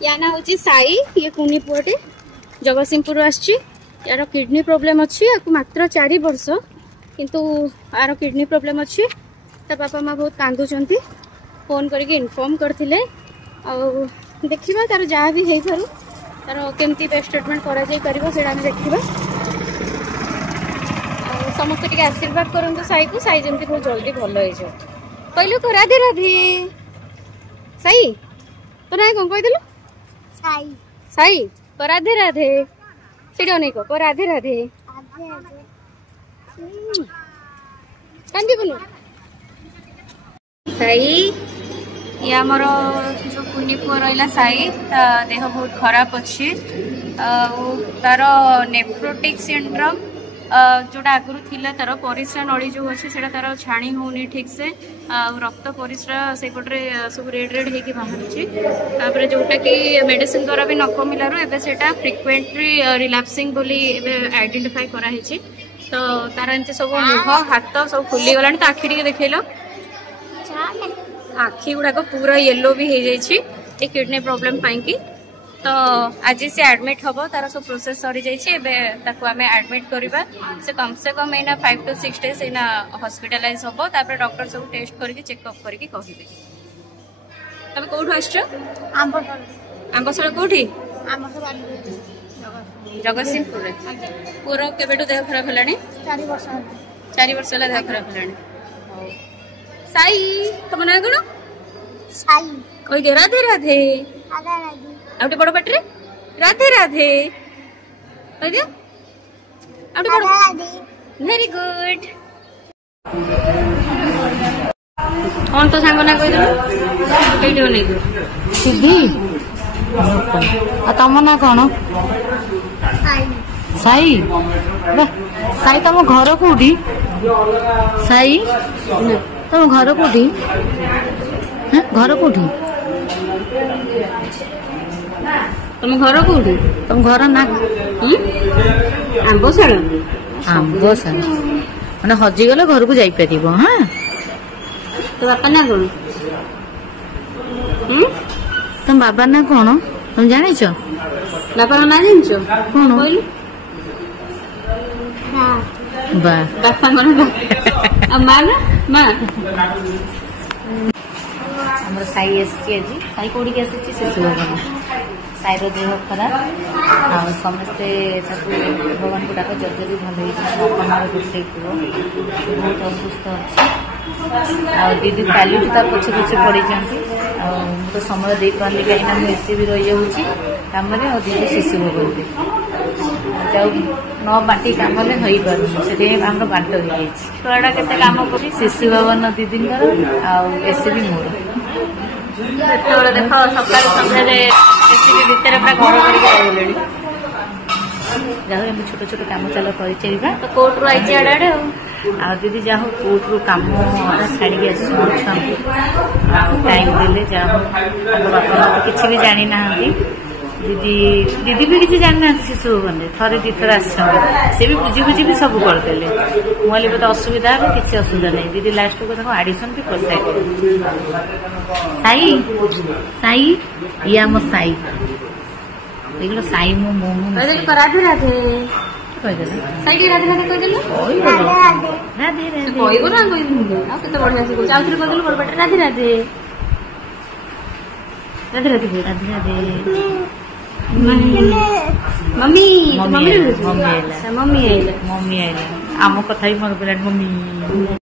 या ना हूँ साई, ये कुनी पुअटे जगतसिंहपुर आसची। यार किडनी प्रॉब्लम अच्छी, मात्र 4 वर्ष किंतु यार किडनी प्रॉब्लम अच्छी। ता बापा माँ बहुत कांदुचंती, फोन करके इन्फॉर्म करते। देखा तार जहाँ भी हो पारू तार केमती बेस्ट ट्रिटमेंट करा जाई परिबो सेडा हम देखिबा। समस्त टिके आशीर्वाद करंतु साई को, साई जमती बहुत जल्दी भल हो जाओ। कहलु को राधे राधे। साई तो ना कौन कहलु? साई साई को राधे राधे। सेडा नहीं को राधे राधे। कांदी बोलो साई। ये आमर जो कुनी पुआ रहा साई, देह बहुत खराब अच्छी। तार नेफ्रोटिक सिंड्रोम जोटा आगुरी थिला, तार परिस्रा नड़ी जो अच्छे से तार छाणी होनी ठीक से, रक्त परिस्रा से पटे सब रेड रेड होगी बाहर। जोटा कि मेडिसिन द्वारा भी न कमिलू एवं से फ्रिक्वेंटली रिलैप्सिंग बोली आइडेंटिफाई कराई। तो तार एमती सब मुह हाथ सब फुली गला। तो आखि टे देखल, आखि गुड़ाक पूरा येलो भी हो जाए किडनी प्रॉब्लम पाई। तो आज से एडमिट हम, तार सब प्रोसेस सरी जाए। एडमिट करवा से कम 5 to 6 days एना हॉस्पिटलाइज हम। डॉक्टर सब टेस्ट करके चेकअप करके कहबे। तबे कोठो आछो? आंबसळ कोठी? जगतसिंहपुर रे। पूरा केबेटो देह खराब हलानी? 4 वर्ष। 4 वर्ष ला देह खराब हलानी। साई तुम ना कौन? साई कही दे राधे राधे। राधे राधे। आउटे बड़ पटरे राधे राधे कही दियो। आउटे बड़ राधे। Very good. कौन तो सांग ना कही दो वीडियो नहीं दो सिद्धि। आ तम ना कौन? साई। साई साई तुम घर कोठी? साई तुम घर कोठी? घर कोठी? तुम घर कोठी? तुम घर ना आंबसाल। आंबसाल मैंने हजिगले घर को जापर। हाँ तो बापा ना कौन? तुम बाबा ना कौन तुम जान? बापा ना जान कौन? बापा माँ ना माँ आम साई आसी। आज साई कौड़ी आसी शिशु भवन। साईर देह खराब आ समस्ते भगवान को डाक जल्दी भल बापा गोटे पुओ बहुत असुस्थ अच्छी। दीदी काली पछे पछे पड़ी तो समय दे पार्ली कहीं मुझे एसी भी रही जाऊँगी कम। दीदी शिशु भवन न बाटी कम हो पार से बांट हो जाए। छुआटा के कम कर शिशु भवन दीदी एसी भी मोर देख सका सन्धारे भितर पूरा घर करके जाओ छोट छोट कम चल कर कोर्ट रू आई आड़े आ दीदी जाओ कोर्ट रू कम छाड़ी आस टाइम देले जाओ। बापा माँ तो किसी भी जानी ना दीदी दीदी भी किसी जानी ना शिशु भवन थे 2 थर आसे भी बुझी बुझी भी सब करदे। मुझे बोलते असुविधा है किसी असुविधा नहीं। दीदी लास्ट को आडिशन भी पोसाई। साई साई ये आम साई देख साई मो मो राधे राधे कहीदे साई राधे राधे कहीदेलु। राधे राधे कहबो ना कहते बढ़िया से कहू आउथरे कहदेलु बड़ बाटे Radhe Radhe. Radhe Radhe Radhe Radhe. Mummy mummy mummy आइला आम कथा ही मन पड़ा मम्मी।